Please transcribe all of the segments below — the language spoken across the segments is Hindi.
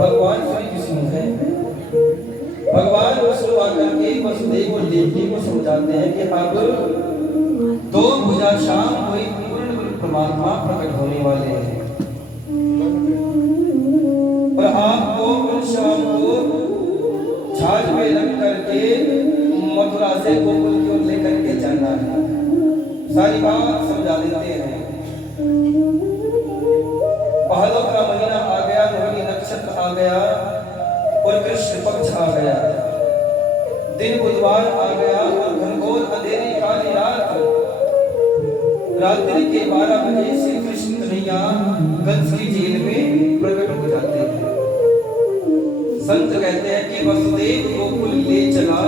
भगवान श्री कृष्ण है। भगवान विष्णु आकर के वसुदेव और देवकी को समझाते हैं कि अब दो भुजा शाम कोई पूर्ण परमात्मा प्रकट होने वाले हैं और आपको उन शाम को छाछ में रख करके मथुरा से गोकुल की ओर लेकर के जाना है। सारी बात समझा देते हैं। भादों का महीना आ गया, रोहिणी नक्षत्र आ गया और कृष्ण पक्ष आ गया, दिन बुधवार आ गया और घनघोर अंधेरी काली रात। रात्रि के 12 बजे श्री कृष्ण कन्हैया कंस की जेल में प्रकट हो जाते हैं। संत कहते हैं कि वसुदेव गोकुल ले चला,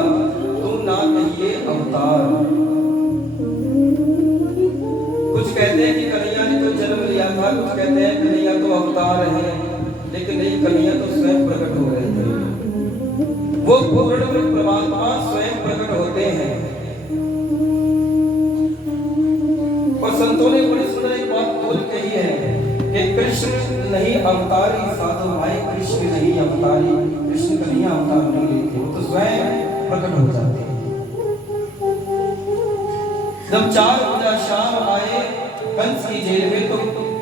तुम ना कहिए अवतार। कुछ कहते हैं कि कन्हैया ने तो जन्म लिया था, कुछ कहते हैं कन्हैया तो अवतार है, लेकिन नहीं, कन्हैया तो स्वयं प्रकट हो गए थे। वो पूर्ण परमात्मा स्वयं प्रकट होते हैं। और संतों ने बड़ी सुंदर एक बात बोल कही है कि कृष्ण नहीं अवतारी साधु भाई, कृष्ण नहीं अवतारी, कृष्ण कन्हैया अवतार नहीं लेते, वो तो स्वयं प्रकट हो जाते हैं। जब 4 बजे शाम आए कंस की जेल में, तो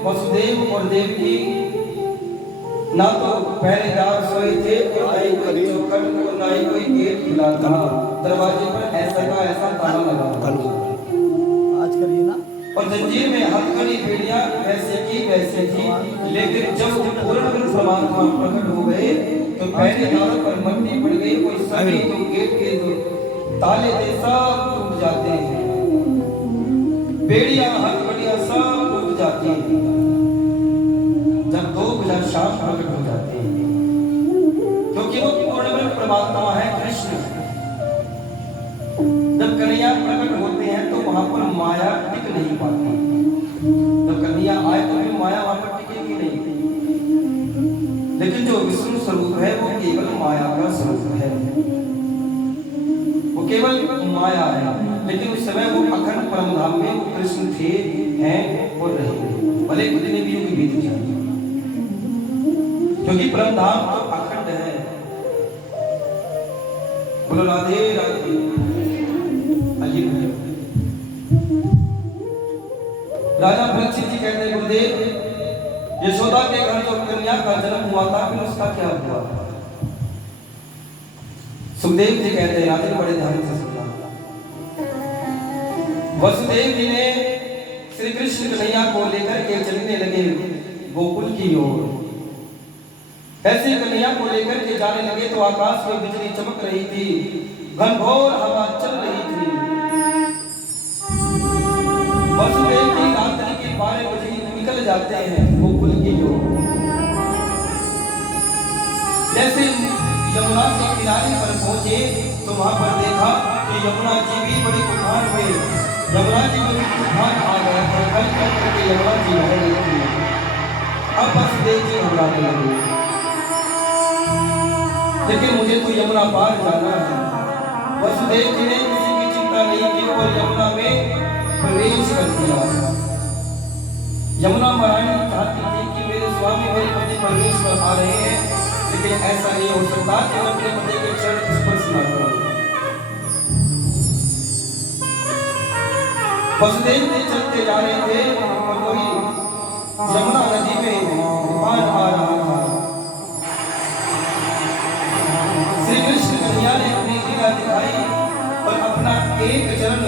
वसुदेव और देवकी ना तो पहरेदार सोए थे और ना ही कोई चौखट और ना ही कोई गेट खुला था। दरवाजे पर ऐसा का ऐसा ताला लगा था। आज करिए ना। और जंजीर में हथकड़ी बेड़ियां वैसे की वैसे थी, लेकिन जब पूर्ण परमात्मा प्रकट हो गए तो पहरेदारों पर मट्टी पड़ गई और सभी तो गेट के ताले थे सब टूट जाते हैं, बेड़ियां हथकड़ियां सब टूट जाती हैं। जब 2 बजे शाम प्रकट हो जाते हैं, क्योंकि वो पूर्ण परमात्मा है कृष्ण। जब कन्हैया प्रकट होते हैं तो वहां पर माया टिक नहीं पाती। जब कन्हैया आए तो फिर माया वहां पर टिकेगी नहीं। लेकिन जो विष्णु स्वरूप है वो केवल माया का स्वरूप है, वो केवल माया है। लेकिन उस समय वो अखंड परम धाम में वो कृष्ण थे, हैं और रहेंगे, भले कितने भी युग बीत जाए, क्योंकि परम धाम तो अखंड है। बोलो राधे राधे। राजा परीक्षित जी कहते हैं, गुरुदेव यशोदा के घर जो कन्या का जन्म हुआ था, फिर उसका क्या हुआ? सुखदेव जी कहते हैं, राजन बड़े ध्यान से सुनना। वसुदेव जी ने श्री कृष्ण कन्हैया को लेकर के चलने लगे गोकुल की ओर। ऐसे कन्हैया को लेकर के जाने लगे तो आकाश में बिजली चमक रही थी, घनघोर हवा चल रही थी। वसुदेव जी रात्रि के 12 बजे निकल जाते हैं गोकुल की ओर। जैसे यमुना के किनारे पर पहुंचे तो वहां पर देखा कि यमुना जी भी बड़ी तूफान में, यमुना जी में तूफान आ गया था, कल करके यमुना जी बह रही थी। अब वसुदेव जी घबराने लगे, लेकिन मुझे तो यमुना पार जाना है। वसुदेव जी ने किसी की चिंता नहीं की और यमुना में प्रवेश कर दिया। यमुना महारानी चाहती थी कि मेरे स्वामी मेरे पति प्रवेश कर आ रहे हैं, लेकिन ऐसा नहीं हो सकता कि मैं अपने पति के चरण स्पर्श न करूं। वसुदेव जी चलते जा रहे थे और कोई यमुना नदी में तूफान आ रहा था। श्री कृष्ण कन्हैया ने अपनी लीला दिखाई और अपना एक चरण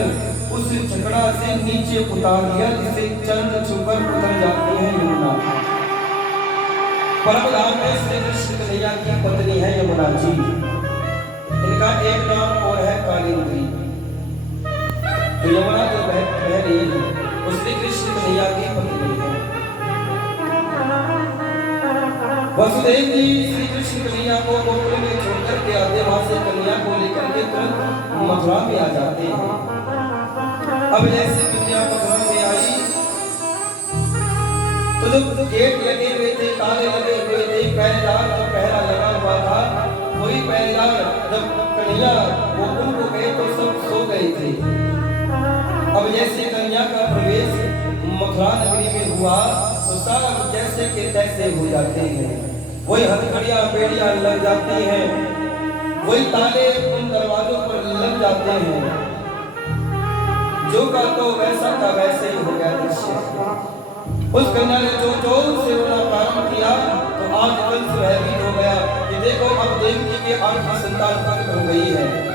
उस छकड़ा से नीचे उतार दिया, जिससे चरण छूकर उतर जाती है यमुना। परम धाम में श्री कृष्ण कन्हैया की पत्नी है यमुना जी। इनका एक नाम और है कालिंदी। तो यमुना जो बह रही है वो श्री कृष्ण कन्हैया की पत्नी है। वसुदेव जी श्री कृष्ण कन्हैया को गोकुल में छोड़कर के आते, वहां से कन्हैया को लेकर के तुरंत मथुरा में आ जाते हैं। अब जैसे कन्हैया मथुरा में आई तो जो गेट लगे हुए थे, ताले लगे हुए थे, पहरेदार जो पहरा लगा हुआ था, वही पहरेदार जब कन्हैया गोकुल को गए तो सब सो गए थे। अब जैसे कन्हैया का प्रवेश मथुरा नगरी में हुआ तो सब जैसे के तैसे हो जाते हैं। वही हथकड़ियां बेड़ियां लग जाती हैं, वही ताले उन दरवाजों पर लग जाते हैं। जो का तो वैसा का वैसे ही हो गया दृश्य। उस कन्या ने जो जोर से रोना प्रारंभ किया तो आज कल भयभीत हो गया कि देखो अब देवकी के आंख की संतान प्रकट हो गई है।